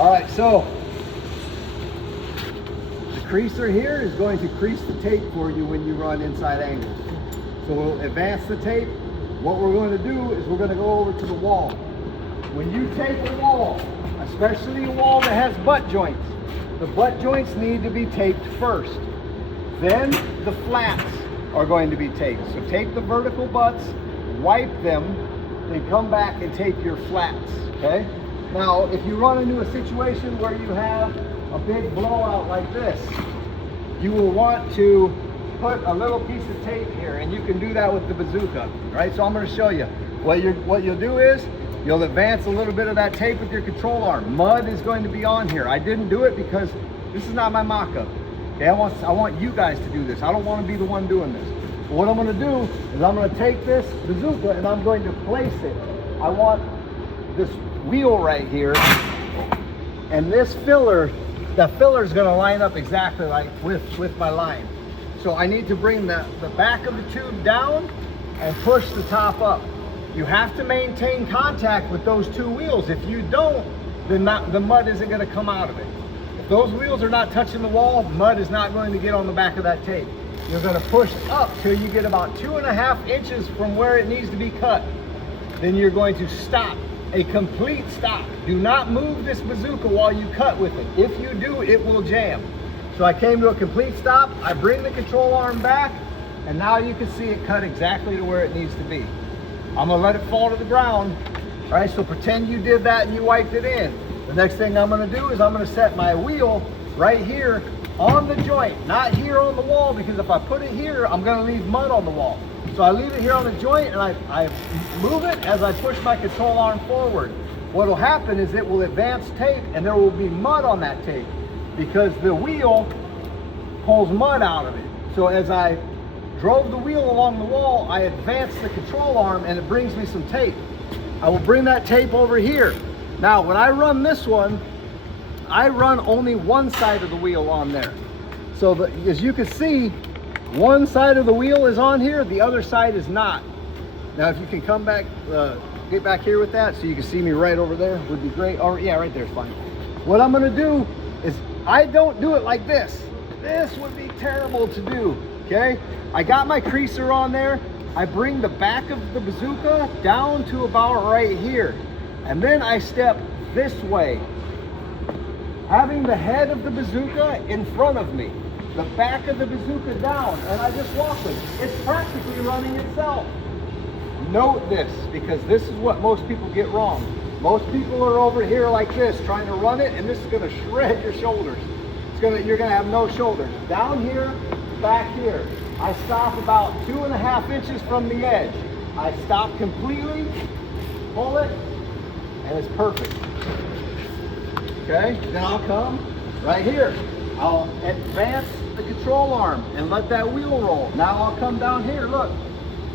All right, so the creaser here is going to crease the tape for you when you run inside angles. So we'll advance the tape. What we're going to do is we're going to go over to the wall. When you tape a wall, especially a wall that has butt joints, the butt joints need to be taped first. Then the flats are going to be taped. So tape the vertical butts, wipe them, then come back and tape your flats, okay? Now, if you run into a situation where you have a big blowout like this, you will want to put a little piece of tape here, and you can do that with the bazooka, right? So I'm going to show you. What you'll do is you'll advance a little bit of that tape with your control arm. Mud is going to be on here. I didn't do it because this is not my mock-up. Okay, I want you guys to do this. I don't want to be the one doing this. But what I'm going to do is I'm going to take this bazooka and I'm going to place it. I want this wheel right here, and this filler, the filler is going to line up exactly like with my line. So I need to bring the back of the tube down and push the top up. You have to maintain contact with those two wheels. If you don't, then the mud isn't going to come out of it. If those wheels are not touching the wall, mud is not going to get on the back of that tape. You're going to push up till you get about 2.5 inches from where it needs to be cut. Then you're going to stop, a complete stop. Do not move this bazooka while you cut with it. If you do, it will jam. So I came to a complete stop. I bring the control arm back, and now you can see it cut exactly to where it needs to be. I'm gonna let it fall to the ground. All right, so pretend you did that and you wiped it in. The next thing I'm gonna do is I'm gonna set my wheel right here on the joint, not here on the wall, because if I put it here, I'm gonna leave mud on the wall. So I leave it here on the joint and I move it as I push my control arm forward. What'll happen is it will advance tape and there will be mud on that tape because the wheel pulls mud out of it. So as I drove the wheel along the wall, I advanced the control arm and it brings me some tape. I will bring that tape over here. Now, when I run this one, I run only one side of the wheel on there. So as you can see, one side of the wheel is on here, the other side is not. Now, if you can come back, get back here with that so you can see me right over there, would be great. Or yeah, right there is fine. What I'm gonna do is, I don't do it like this. This would be terrible to do, okay? I got my creaser on there. I bring the back of the bazooka down to about right here. And then I step this way, having the head of the bazooka in front of me, the back of the bazooka down, and I just walk with it. It's practically running itself. Note this, because this is what most people get wrong. Most people are over here like this, trying to run it, and this is gonna shred your shoulders. You're gonna have no shoulders. Down here, back here. I stop about 2.5 inches from the edge. I stop completely, pull it, and it's perfect. Okay, then I'll come right here. I'll advance the control arm and let that wheel roll. Now I'll come down here, look.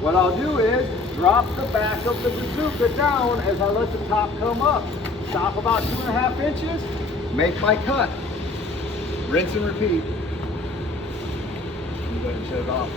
What I'll do is drop the back of the bazooka down as I let the top come up. Stop about 2.5 inches, make my cut. Rinse and repeat. I'm going to shut it off.